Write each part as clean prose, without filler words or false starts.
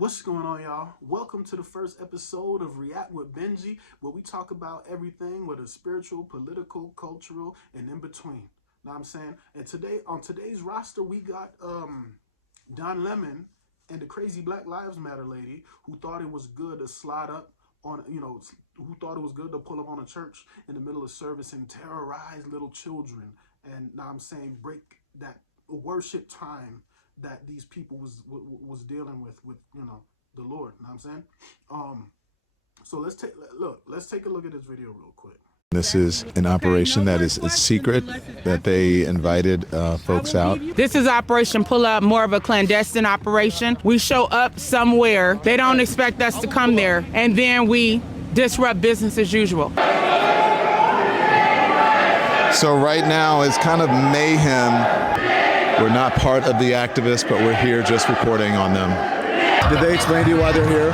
What's going on, y'all? Welcome to the first episode of React with Benji, where we talk about everything, whether spiritual, political, cultural, and in between. Know what I'm saying? And today, on today's roster, we got Don Lemon and the crazy Black Lives Matter lady who thought it was good to slide up on, who thought it was good to pull up on a church in the middle of service and terrorize little children. And now I'm saying break that worship time that these people was dealing with the Lord. You know what I'm saying? So let's take a look at this video real quick. This is an operation that is secret, that they invited folks out. This is Operation Pull Up, more of a clandestine operation. We show up somewhere, they don't expect us to come there, and then we disrupt business as usual. So right now it's kind of mayhem. We're not part of the activists, but we're here just reporting on them. Did they explain to you why they're here?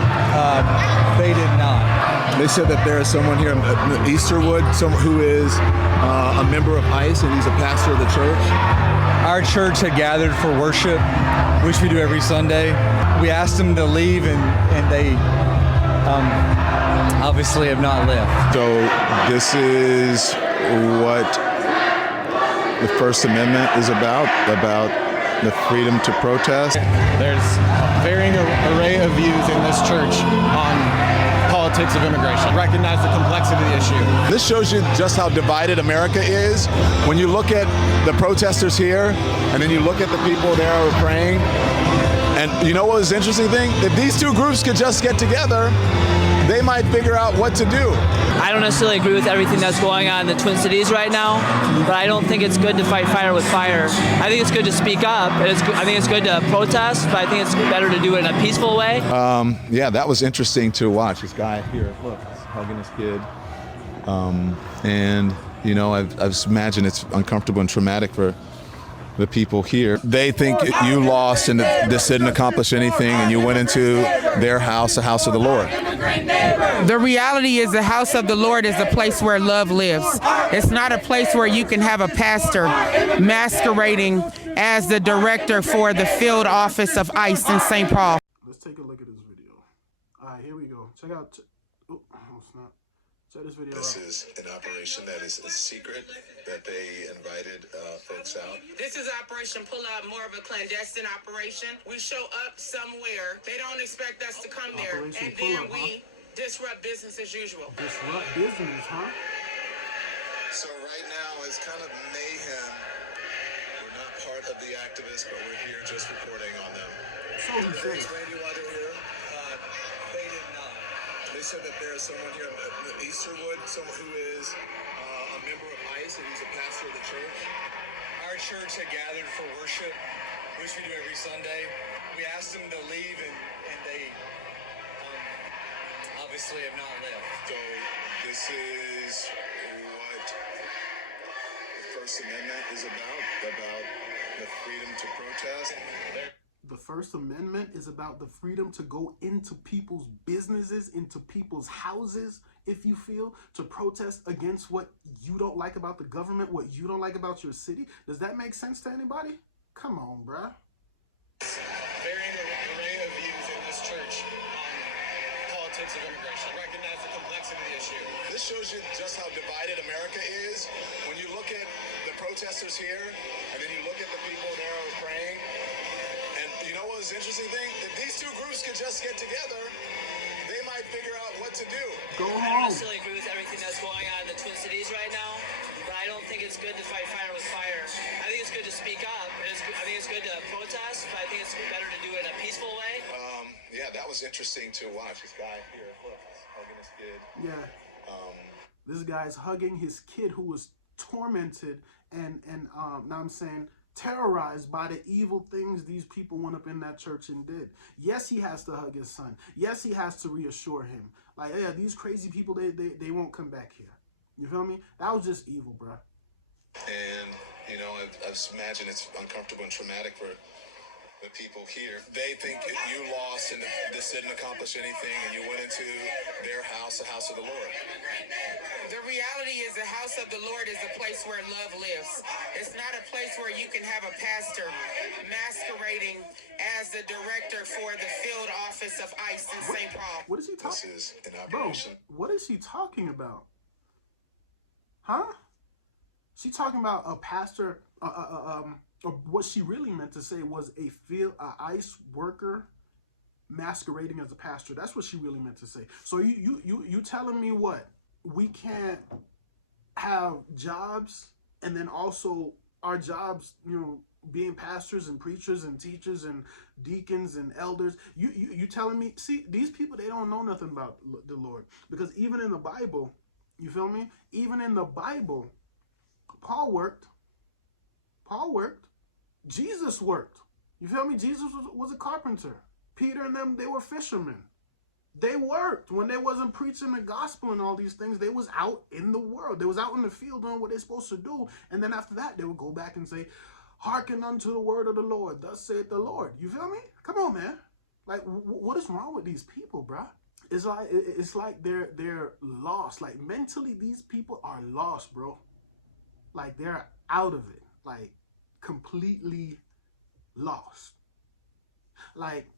They did not. They said that there is someone here in Easterwood, someone who is a member of ICE, and he's a pastor of the church. Our church had gathered for worship, which we do every Sunday. We asked them to leave, and they obviously have not left. So this is what the First Amendment is about the freedom to protest. There's a varying array of views in this church on politics of immigration. Recognize the complexity of the issue. This shows you just how divided America is. When you look at the protesters here, and then you look at the people there who are praying, and you know what was the interesting thing? If these two groups could just get together, they might figure out what to do. I don't necessarily agree with everything that's going on in the Twin Cities right now, but I don't think it's good to fight fire with fire. I think it's good to speak up. I think it's good to protest, but I think it's better to do it in a peaceful way. Yeah, that was interesting to watch. This guy here, look, he's hugging his kid. And, you know, I imagine it's uncomfortable and traumatic for the people here. They think you lost and this didn't accomplish anything, and you went into their house, the house of the Lord. The reality is the house of the Lord is a place where love lives. It's not a place where you can have a pastor masquerading as the director for the field office of ICE in St. Paul. Let's take a look at this video. All right, here we go. Check out. Check this video This out. is an operation that is a secret, that they invited folks out. This is Operation Pull Up, more of a clandestine operation. We show up somewhere, they don't expect us to come there, Operation and Pull then Up, we disrupt business as usual. Disrupt business, huh? So right now it's kind of mayhem. We're not part of the activists, but we're here just reporting on them. So he Did they said. explain to you why they're here? They did not. They said that there is someone here in Easterwood, someone who is a member of ICE, and he's a pastor of the church. Our church had gathered for worship, which we do every Sunday. We asked them to leave, and they obviously have not left. So this is what the First Amendment is about the freedom to protest. The First Amendment is about the freedom to go into people's businesses, into people's houses, if you feel, to protest against what you don't like about the government, what you don't like about your city. Does that make sense to anybody? Come on, bruh. Varying array of views in this church on politics of immigration. Recognize the complexity of the issue. This shows you just how divided America is. When you look at the protesters here, and then you look at the people there who are praying, and you know what was the interesting thing? If these two groups could just get together, they might figure out what to do. Go I don't home. necessarily agree with everything that's going on in the Twin Cities right now, but I don't think it's good to fight fire with fire. I think it's good to speak up. I think it's good to protest, but I think it's better to do it in a peaceful way. Yeah, that was interesting to watch. This guy here, look, he's hugging his kid. Yeah. This guy's hugging his kid who was tormented and now I'm saying terrorized by the evil things these people went up in that church and did. Yes, he has to hug his son. Yes, he has to reassure him. Like, yeah, these crazy people, they won't come back here. You feel me? That was just evil, bro. And, you know, I imagine it's uncomfortable and traumatic for the people here. They think you lost and this didn't accomplish anything, and you went into their house, the house of the Lord. The reality is the house of the Lord is a place where love lives. It's not a place where you can have a pastor masquerading as the director for the field office of ICE in St. Paul. What is he talking? This is an Bro, operation. what is she talking about? Huh? She talking about a pastor. What she really meant to say was a ICE worker masquerading as a pastor. That's what she really meant to say. So you telling me what? We can't have jobs and then also our jobs, being pastors and preachers and teachers and deacons and elders. You telling me? See, these people, they don't know nothing about the Lord, because even in the Bible, you feel me? Even in the Bible, Paul worked. Jesus worked. You feel me? Jesus was a carpenter. Peter and them, they were fishermen. They worked. When they wasn't preaching the gospel and all these things, they was out in the world. They was out in the field doing what they're supposed to do. And then after that, they would go back and say, hearken unto the word of the Lord. Thus saith the Lord. You feel me? Come on, man. Like, what is wrong with these people, bruh? It's like they're lost. Like, mentally, these people are lost, bro. Like, they're out of it. Like, completely lost. Like,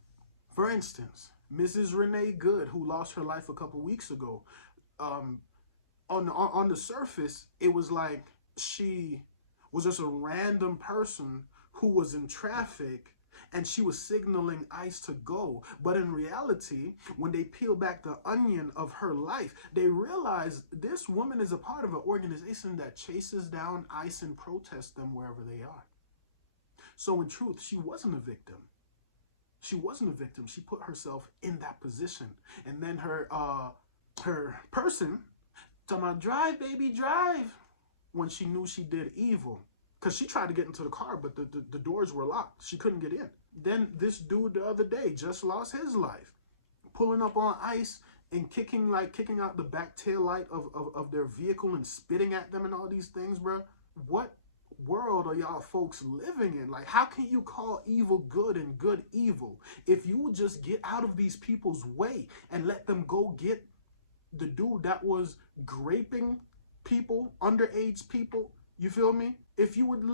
for instance, Mrs. Renee Good, who lost her life a couple weeks ago, on the surface, it was like she was just a random person who was in traffic and she was signaling ICE to go. But in reality, when they peel back the onion of her life, they realize this woman is a part of an organization that chases down ICE and protests them wherever they are. So in truth, she wasn't a victim. She wasn't a victim. She put herself in that position. And then her person talking about, drive, baby, drive, when she knew she did evil. Because she tried to get into the car, but the doors were locked. She couldn't get in. Then this dude the other day just lost his life, pulling up on ICE and kicking out the back tail light of their vehicle and spitting at them and all these things, bro. What world are y'all folks living in? Like, how can you call evil good and good evil? If you would just get out of these people's way and let them go get the dude that was raping people, underage people, you feel me? If you would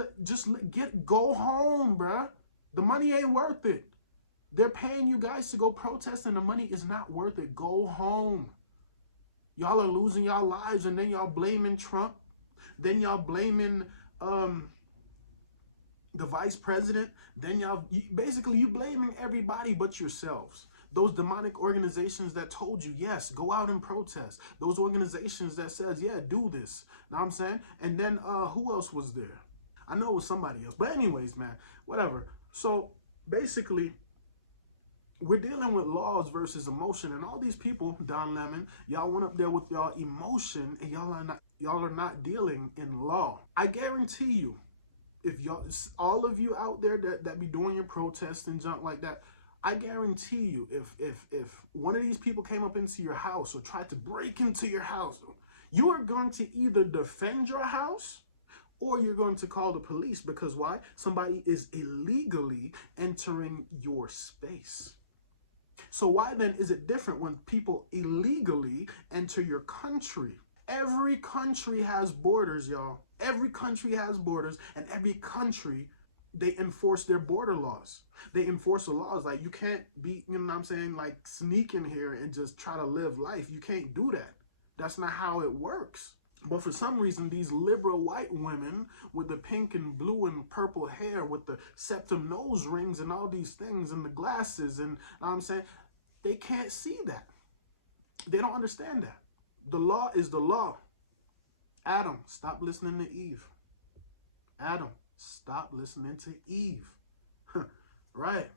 go home, bruh. The money ain't worth it. They're paying you guys to go protest and the money is not worth it. Go home. Y'all are losing y'all lives and then y'all blaming Trump. Then y'all blaming the vice president. Then basically you blaming everybody but yourselves. Those demonic organizations that told you, yes, go out and protest. Those organizations that says, yeah, do this. Know what I'm saying? And then who else was there? I know it was somebody else. But anyways, man, whatever. So basically, we're dealing with laws versus emotion. And all these people, Don Lemon, y'all went up there with y'all emotion and y'all are not dealing in law. I guarantee you, if all of you out there that be doing your protests and junk like that, I guarantee you, if one of these people came up into your house or tried to break into your house, you are going to either defend your house or you're going to call the police. Because why? Somebody is illegally entering your space. So why then is it different when people illegally enter your country? Every country has borders, y'all. Every country has borders, and every country, they enforce their border laws. They enforce the laws. Like, you can't be, you know what I'm saying, like, sneak in here and just try to live life. You can't do that. That's not how it works. But for some reason, these liberal white women with the pink and blue and purple hair, with the septum nose rings and all these things and the glasses, and you know what I'm saying, they can't see that. They don't understand that. The law is the law. Adam, stop listening to Eve. Adam, stop listening to Eve. Right.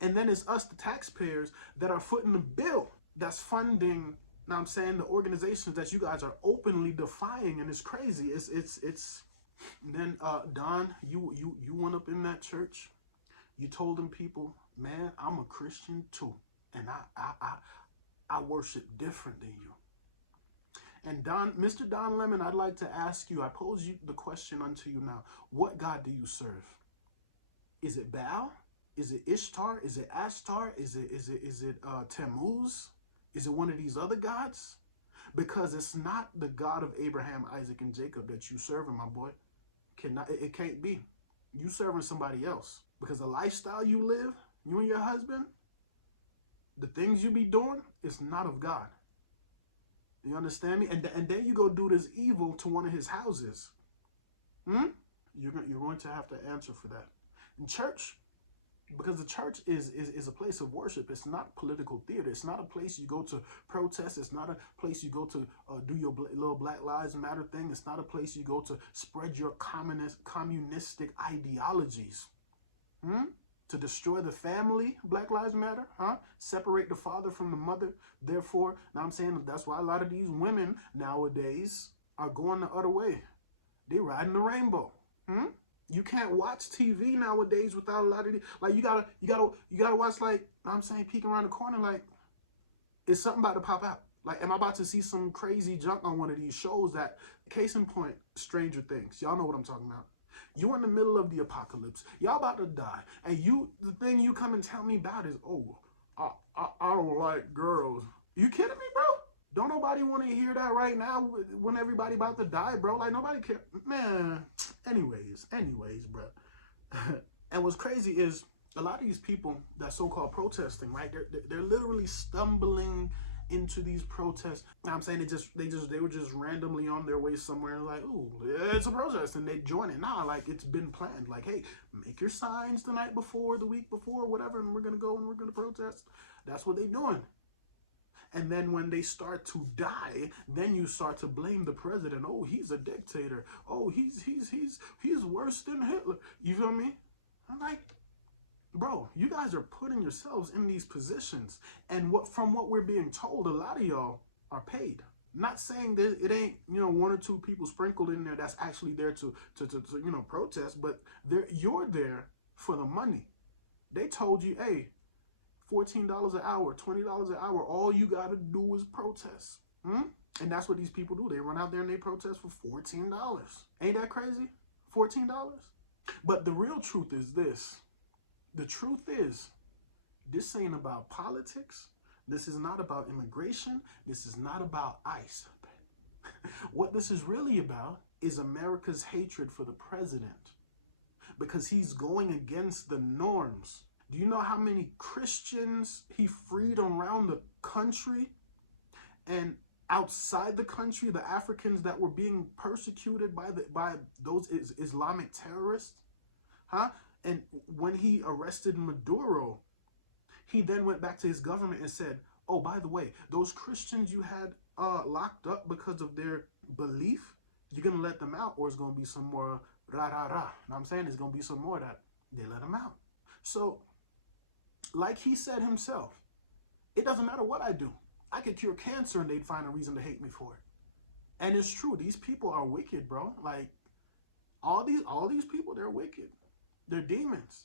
And then it's us, the taxpayers, that are footing the bill that's funding, now I'm saying, the organizations that you guys are openly defying, and it's crazy. It's then Don, you went up in that church, you told them people, man, I'm a Christian too, and I worship different than you. And Mr. Don Lemon, I'd like to ask you, I pose you the question unto you now. What God do you serve? Is it Baal Is it Ishtar? Is it Ashtar? Is it Tammuz? Is it one of these other gods? Because it's not the God of Abraham, Isaac, and Jacob that you serving, my boy. It can't be. You serving somebody else. Because the lifestyle you live, you and your husband, the things you be doing, it's not of God. You understand me? And then you go do this evil to one of his houses. You're going to have to answer for that. In church, because the church is a place of worship. It's not political theater. It's not a place you go to protest. It's not a place you go to do your little Black Lives Matter thing. It's not a place you go to spread your communistic ideologies. To destroy the family, Black Lives Matter, separate the father from the mother. Therefore, now I'm saying that's why a lot of these women nowadays are going the other way. They riding the rainbow. You can't watch TV nowadays without a lot of these. Like you gotta watch, like I'm saying, peeking around the corner, like is something about to pop out. Like, am I about to see some crazy junk on one of these shows that, case in point, Stranger Things. Y'all know what I'm talking about. You're in the middle of the apocalypse. Y'all about to die. And the thing you come and tell me about is, oh, I don't like girls. You kidding me, bro? Don't nobody want to hear that right now when everybody about to die, bro. Like, nobody care. Man, anyways, bro. And what's crazy is a lot of these people that so-called protesting, right? They're literally stumbling into these protests. I'm saying they were just randomly on their way somewhere like, ooh, it's a protest, and they join it. Nah, like it's been planned. Like, hey, make your signs the night before, the week before, whatever, and we're gonna go and we're gonna protest. That's what they're doing. And then when they start to die, then you start to blame the president. Oh, he's a dictator. Oh, he's worse than Hitler. You feel me? I'm like, bro, you guys are putting yourselves in these positions. And from what we're being told, a lot of y'all are paid. Not saying that it ain't, one or two people sprinkled in there that's actually there to protest, but you're there for the money. They told you, hey, $14 an hour, $20 an hour, all you got to do is protest. And that's what these people do. They run out there and they protest for $14. Ain't that crazy? $14? But the real truth is this. The truth is, this ain't about politics. This is not about immigration. This is not about ICE. What this is really about is America's hatred for the president, because he's going against the norms. Do you know how many Christians he freed around the country? And outside the country, the Africans that were being persecuted by those Islamic terrorists? And when he arrested Maduro, he then went back to his government and said, oh, by the way, those Christians you had locked up because of their belief, you're going to let them out, or it's going to be some more rah-rah-rah. You know what I'm saying? There's going to be some more that they let them out. So, like he said himself, it doesn't matter what I do. I could cure cancer and they'd find a reason to hate me for it. And it's true. These people are wicked, bro. Like, all these people, they're wicked. They're demons.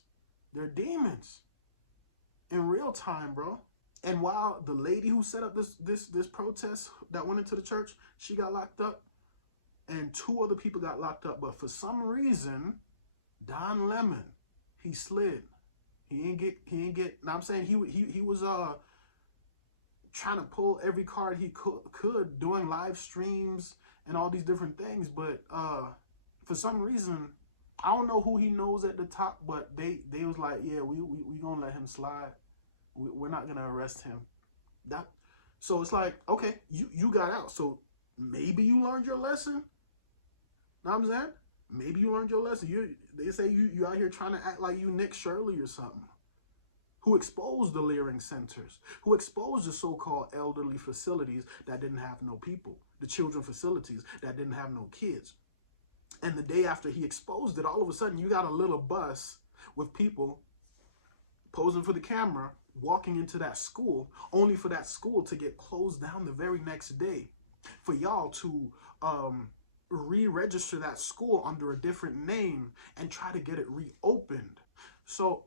They're demons. In real time, bro. And while the lady who set up this protest that went into the church, she got locked up, and 2 other people got locked up. But for some reason, Don Lemon, he slid. He ain't get. Now I'm saying he was trying to pull every card he could doing live streams and all these different things. But for some reason, I don't know who he knows at the top, but they was like, yeah, we gonna let him slide. We're not gonna arrest him. So it's like, okay, you got out. So maybe you learned your lesson. Know what I'm saying? Maybe you learned your lesson. They say you out here trying to act like you Nick Shirley or something, who exposed the Leering centers, who exposed the so-called elderly facilities that didn't have no people, the children facilities that didn't have no kids. And the day after he exposed it, all of a sudden you got a little bus with people posing for the camera, walking into that school, only for that school to get closed down the very next day, for y'all to re-register that school under a different name and try to get it reopened. So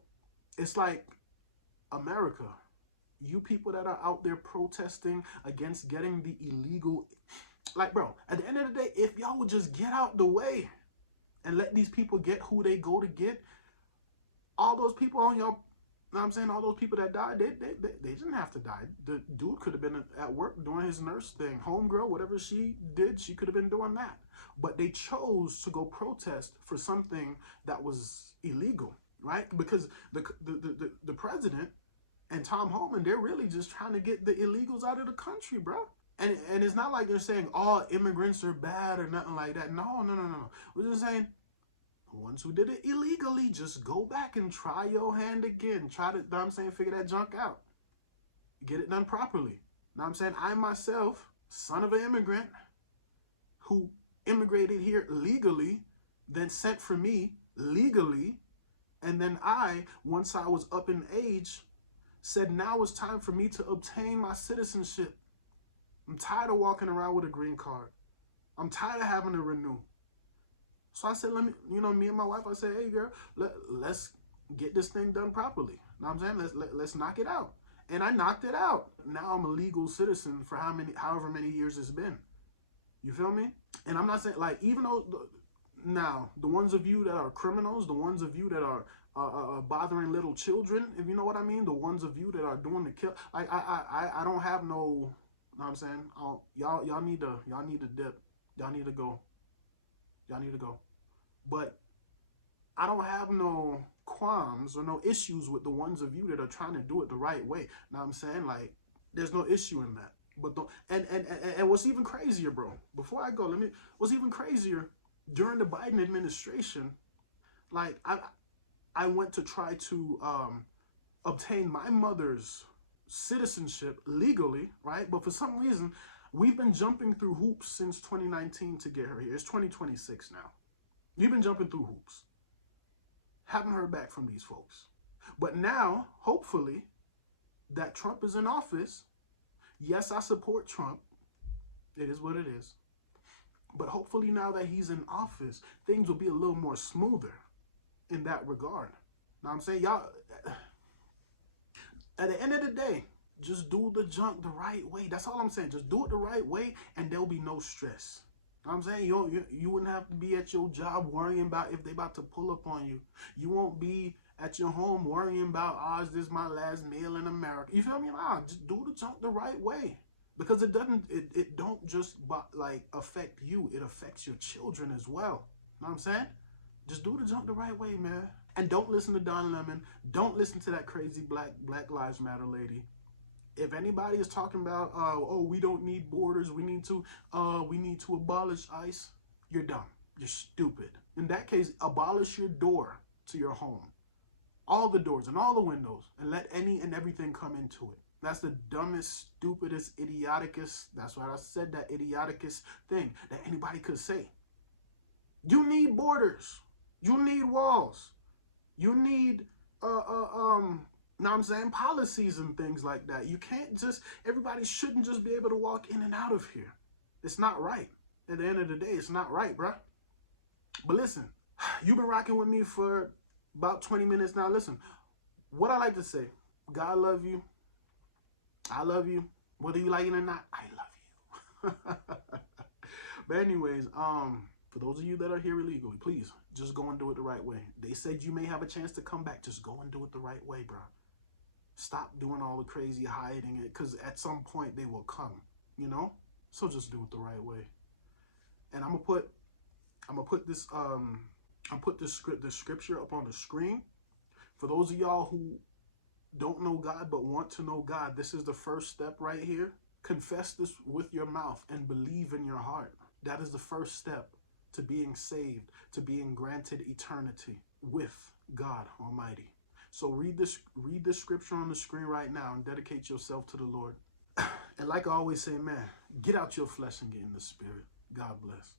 it's like, America, you people that are out there protesting against getting the illegal, like, bro, at the end of the day, if y'all would just get out the way and let these people get who they go to get, all those people on know what I'm saying? All those people that died, they didn't have to die. The dude could have been at work doing his nurse thing. Homegirl, whatever she did, she could have been doing that. But they chose to go protest for something that was illegal, right? Because the president and Tom Homan, they're really just trying to get the illegals out of the country, bro. And it's not like they're saying all immigrants are bad or nothing like that. No. We're just saying the ones who did it illegally, just go back and try your hand again. Try to, know what I'm saying, figure that junk out. Get it done properly. Know what I'm saying? I myself, son of an immigrant who immigrated here legally, then sent for me legally, and then I, once I was up in age, said now it's time for me to obtain my citizenship. I'm tired of walking around with a green card. I'm tired of having to renew. So I said, let me, me and my wife, I said, hey girl, let's get this thing done properly. Know what I'm saying? Let's knock it out. And I knocked it out. Now I'm a legal citizen for however many years it's been. You feel me? And I'm not saying, like, even though, now, the ones of you that are criminals, the ones of you that are bothering little children, if you know what I mean, the ones of you that are doing the kill, I don't have no, know what I'm saying? Y'all need to dip. Y'all need to go. Y'all need to go. But I don't have no qualms or no issues with the ones of you that are trying to do it the right way. Know what I'm saying? Like, there's no issue in that. But and what's even crazier, bro, before I go, what's even crazier, during the Biden administration, like, I went to try to obtain my mother's citizenship legally, right? But for some reason, we've been jumping through hoops since 2019 to get her here. It's 2026 now. You've been jumping through hoops. Haven't heard back from these folks. But now, hopefully, that Trump is in office, yes, I support Trump. It is what it is. But hopefully now that he's in office, things will be a little more smoother in that regard. Now I'm saying, y'all, at the end of the day, just do the junk the right way. That's all I'm saying. Just do it the right way, and there'll be no stress. You know what I'm saying? You wouldn't have to be at your job worrying about if they about to pull up on you. You won't be at your home worrying about, is this my last meal in America? You feel me? Nah, just do the junk the right way. Because it don't just like affect you. It affects your children as well. You know what I'm saying? Just do the junk the right way, man. And don't listen to Don Lemon. Don't listen to that crazy Black Lives Matter lady. If anybody is talking about, we don't need borders, we need to abolish ICE, you're dumb. You're stupid. In that case, abolish your door to your home. All the doors and all the windows, and let any and everything come into it. That's the dumbest, stupidest, idioticest, that's why I said that idioticest thing that anybody could say. You need borders. You need walls. You need, know what I'm saying, policies and things like that. You can't just, everybody shouldn't just be able to walk in and out of here. It's not right. At the end of the day, it's not right, bruh. But listen, you've been rocking with me for about 20 minutes now. Listen, what I like to say, God love you. I love you. Whether you like it or not, I love you. But anyways, for those of you that are here illegally, please just go and do it the right way. They said you may have a chance to come back. Just go and do it the right way, bro. Stop doing all the crazy hiding it, because at some point they will come, you know? So just do it the right way. And I'm gonna put this the scripture up on the screen. For those of y'all who don't know God but want to know God, this is the first step right here. Confess this with your mouth and believe in your heart. That is the first step to being saved, to being granted eternity with God Almighty. So read this scripture on the screen right now and dedicate yourself to the Lord. And like I always say, man, get out your flesh and get in the spirit. God bless.